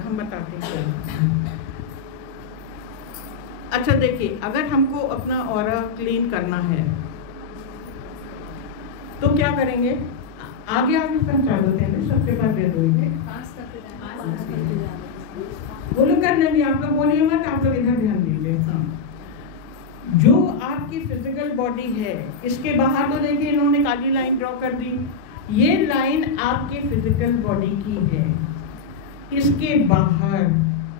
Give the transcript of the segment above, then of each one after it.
हम बताते हैं। अच्छा देखिए, अगर हमको अपना ऑरा क्लीन करना है तो क्या करेंगे? आगे आगे पहुंचा देते हैं, सबके पास दे दोगे, वो लोग कर लेंगे, आप लोग बोलिए मत, आप लोग इधर ध्यान दीजिए। हाँ, जो आपकी फिजिकल बॉडी है, इसके बाहर तो देखिए इन्होंने काली लाइन ड्रॉ कर दी, ये लाइन आपके फिजिकल बॉडी की है। इसके बाहर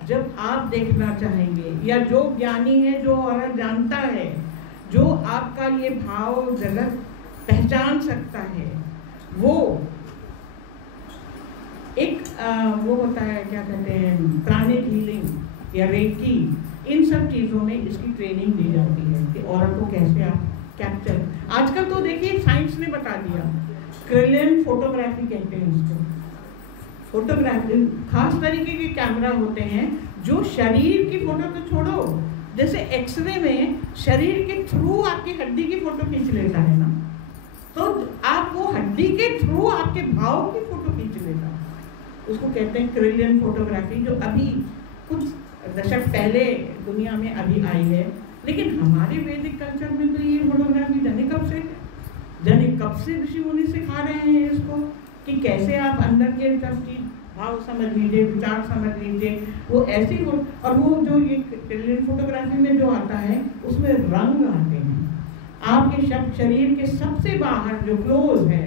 जब आप देखना चाहेंगे, या जो ज्ञानी है, जो औरत जानता है, जो आपका ये भाव जगत पहचान सकता है, वो एक वो होता है, क्या कहते हैं, प्राणिक हीलिंग या रेकी, इन सब चीज़ों में इसकी ट्रेनिंग दी जाती है कि औरत को कैसे आप कैप्चर। आजकल तो देखिए साइंस ने बता दिया, क्रिलियन फोटोग्राफी कहते हैं उसको। फोटोग्राफी खास तरीके के कैमरा होते हैं जो शरीर की फोटो तो छोड़ो, जैसे एक्सरे में शरीर के थ्रू आपकी हड्डी की फोटो खींच लेता है ना, तो आप वो हड्डी के थ्रू आपके भाव की फोटो खींच लेता है, उसको कहते हैं क्रिलियन फोटोग्राफी, जो अभी कुछ दशक पहले दुनिया में अभी आई है। लेकिन हमारे वैदिक कल्चर में तो ये फोटोग्राफी जाने कब से ऋषि मुनि सिखा रहे हैं इसको, कि कैसे आप अंदर के सब चीज भाव समझ लीजिए, विचार समझ लीजिए, वो ऐसी हो। और वो जो ये क्रिलियन फोटोग्राफी में जो आता है उसमें रंग आते हैं, आपके शरीर के सबसे बाहर जो क्लोज है,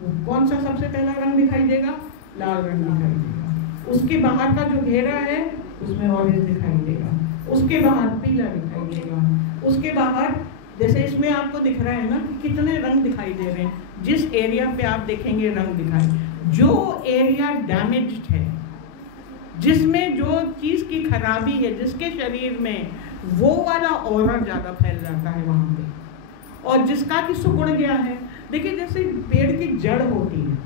वो कौन सा सबसे पहला रंग दिखाई देगा? लाल रंग दिखाई देगा। उसके बाहर का जो घेरा है उसमें ऑरेंज दिखाई देगा, उसके बाहर पीला दिखाई देगा, उसके बाहर जैसे इसमें आपको दिख रहा है ना कि कितने रंग दिखाई दे रहे हैं, जिस एरिया पे आप देखेंगे रंग दिखाई, जो एरिया डैमेज्ड है, जिसमें जो चीज़ की खराबी है, जिसके शरीर में वो वाला ऑरा ज़्यादा फैल जाता है वहाँ पे, और जिसका कि सिकुड़ गया है। देखिए जैसे पेड़ की जड़ होती है,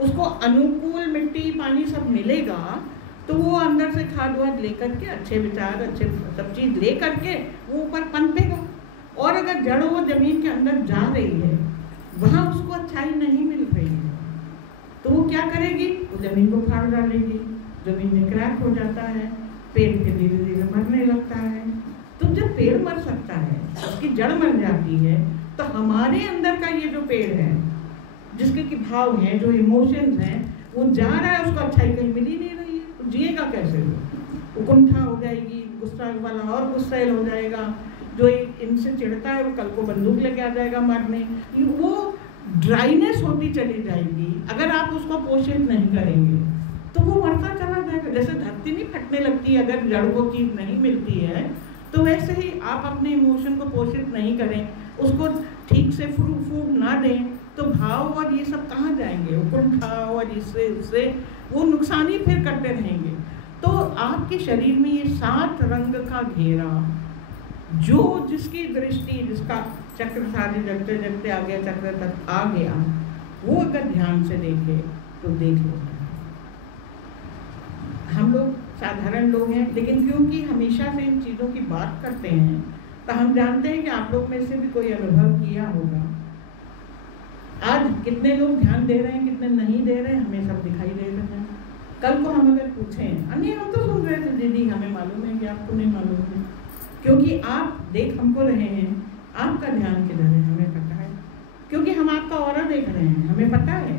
उसको अनुकूल मिट्टी पानी सब मिलेगा तो वो अंदर से खाद वाद लेकर के, अच्छे विचार, अच्छे सब चीज़ ले करके वो ऊपर पनपेगा। और अगर जड़ वो जमीन के अंदर जा रही है, वहाँ उसको अच्छाई नहीं मिल रही है, तो वो क्या करेगी? वो जमीन को फाड़ डालेगी, जमीन में क्रैक हो जाता है, पेड़ के धीरे धीरे मरने लगता है। तो जब पेड़ मर सकता है, उसकी जड़ मर जाती है, तो हमारे अंदर का ये जो पेड़ है, जिसके की भाव हैं, जो इमोशंस हैं, वो जा रहा है, उसको अच्छाई कहीं मिल ही नहीं रही है, तो जिएगा कैसे? वो कुंठा हो जाएगी, गुस्सा वाला और गुस्सैल हो जाएगा, जो इनसे चिढ़ता है वो कल को बंदूक लेके आ जाएगा मारने। वो ड्राइनेस होती चली जाएगी अगर आप उसको पोषित नहीं करेंगे, तो वो बढ़ता चला जाएगा। जैसे धरती नहीं फटने लगती है अगर जड़ को चीज़ नहीं मिलती है, तो वैसे ही आप अपने इमोशन को पोषित नहीं करें, उसको ठीक से फूड ना दें, तो भाव और ये सब कहाँ जाएंगे? उकुंठा और इससे वो नुकसान ही फिर करते रहेंगे। तो आपके शरीर में ये 7 रंग का घेरा, जो जिसकी दृष्टि, जिसका चक्र सारे जगते जगते आ गया, चक्र तक आ गया, वो अगर ध्यान से देखे तो देख लो। हम लोग साधारण लोग हैं, लेकिन क्योंकि हमेशा से इन चीज़ों की बात करते हैं, तो हम जानते हैं कि आप लोग में से भी कोई अनुभव किया होगा। आज कितने लोग ध्यान दे रहे हैं, कितने नहीं दे रहे हैं, हमें सब दिखाई दे रहे हैं। कल को हम अगर पूछें, अन्य हम तो सुन रहे थे दीदी, हमें मालूम है कि आपको नहीं मालूम है, क्योंकि आप देख हमको रहे हैं, आपका ध्यान किधर है हमें पता है, क्योंकि हम आपका ऑरा देख रहे हैं, हमें पता है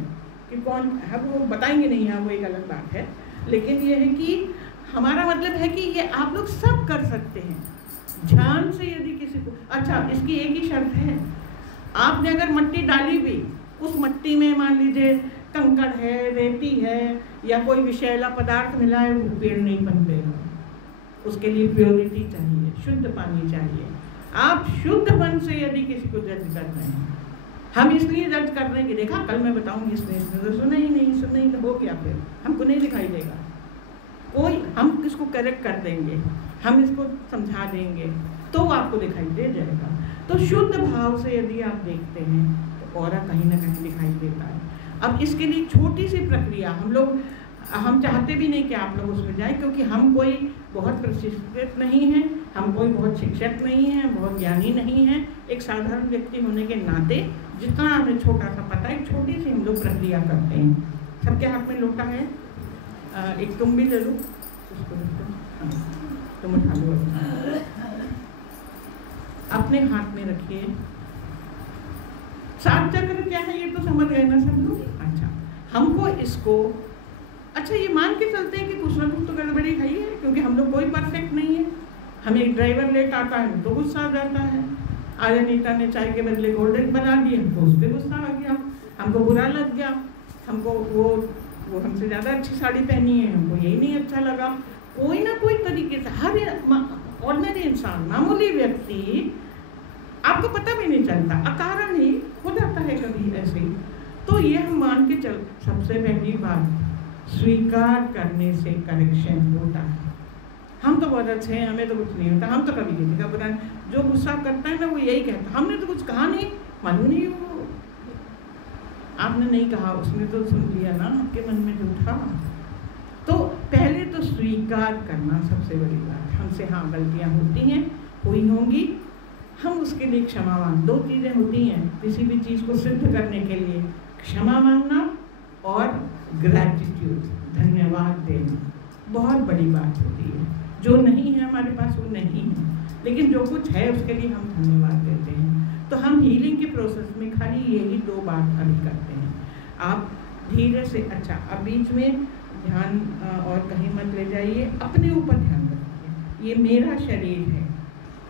कि कौन है। वो बताएंगे नहीं है, वो एक अलग बात है, लेकिन ये है कि हमारा मतलब है कि ये आप लोग सब कर सकते हैं ध्यान से। यदि किसी को, अच्छा इसकी एक ही शर्त है, आपने अगर मिट्टी डाली भी, उस मिट्टी में मान लीजिए कंकड़ है, रेती है, या कोई विषैला पदार्थ मिला है, वो पेड़ नहीं पनपेगा। उसके लिए प्योरिटी चाहिए, शुद्ध पानी चाहिए। आप शुद्ध मन से यदि किसी को जज कर रहे हैं, हम इसलिए जज कर रहे हैं कि देखा कल मैं बताऊंगी, इसने तो सुना ही नहीं, सुना ही तो हो गया, फिर हमको नहीं दिखाई देगा कोई, हम इसको करेक्ट कर देंगे, हम इसको समझा देंगे, तो आपको दिखाई दे जाएगा। तो शुद्ध भाव से यदि आप देखते हैं तो ऑरा कहीं ना कहीं दिखाई देता है। अब इसके लिए छोटी सी प्रक्रिया, हम चाहते भी नहीं कि आप लोग उसमें जाएं, क्योंकि हम कोई बहुत प्रशिक्षित नहीं हैं, हम कोई बहुत शिक्षक नहीं हैं, बहुत ज्ञानी नहीं हैं। एक साधारण व्यक्ति होने के नाते जितना हमें छोटा सा पता है, छोटी सी हम लोग प्रक्रिया करते हैं। सबके हाथ में लोटा है, एक तुम भी ले लो, तुम उठा लो, अपने हाथ में रखिए। 7 चक्र क्या है ये तो समझ गए ना सब लोग। अच्छा, हमको इसको अच्छा ये मान के चलते हैं कि कुछ ना कुछ तो गड़बड़ी है ही है, क्योंकि हम लोग कोई परफेक्ट नहीं है। हमें एक ड्राइवर लेट आता है तो गुस्सा आ जाता है। आज अनीता ने चाय के बदले कोल्ड ड्रिंक बना दिया तो उस पर गुस्सा आ गया, हमको बुरा लग गया। हमको वो हमसे ज़्यादा अच्छी साड़ी पहनी है, हमको यही नहीं अच्छा लगा। कोई ना कोई तरीके से हर ऑर्डिनरी इंसान, मामूली व्यक्ति, आपको पता भी नहीं चलता, अकारण ही हो जाता है कभी ऐसे ही। तो ये हम मान के चल, सबसे पहली बात स्वीकार करने से करेक्शन होता है। हम तो बहुत अच्छे हैं, हमें तो कुछ नहीं होता, हम तो कभी किसी का बुरा नहीं। जो गुस्सा करता है ना वो यही कहता, हमने तो कुछ कहा नहीं, मालूम नहीं वो आपने नहीं कहा, उसने तो सुन लिया ना आपके मन में जो था। तो पहले तो स्वीकार करना सबसे बड़ी बात। हमसे हाँ गलतियाँ होती हैं, हुई होंगी, हम उसके लिए क्षमावान। 2 चीज़ें होती हैं किसी भी चीज़ को सिद्ध करने के लिए, क्षमा मांगना और ग्रैटिट्यूड, धन्यवाद देना, बहुत बड़ी बात होती है। जो नहीं है हमारे पास वो नहीं है, लेकिन जो कुछ है उसके लिए हम धन्यवाद देते हैं। तो हम हीलिंग के प्रोसेस में खाली यही 2 बात अभी करते हैं। आप धीरे से, अच्छा अब बीच में ध्यान और कहीं मत ले जाइए, अपने ऊपर ध्यान रखिए। ये मेरा शरीर है,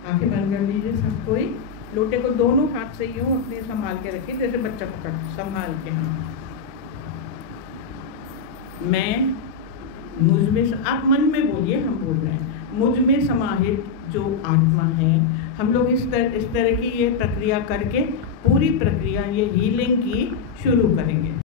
आंखें बंद कर लीजिए सब कोई। लोटे को दोनों हाथ से यूँ अपने संभाल के रखिए, जैसे बच्चा पकड़ संभाल के। हाँ, मैं मुझ में, आप मन में बोलिए, हम बोल रहे हैं, मुझ में समाहित जो आत्मा है। हम लोग इस तरह की ये प्रक्रिया करके पूरी प्रक्रिया ये हीलिंग की शुरू करेंगे।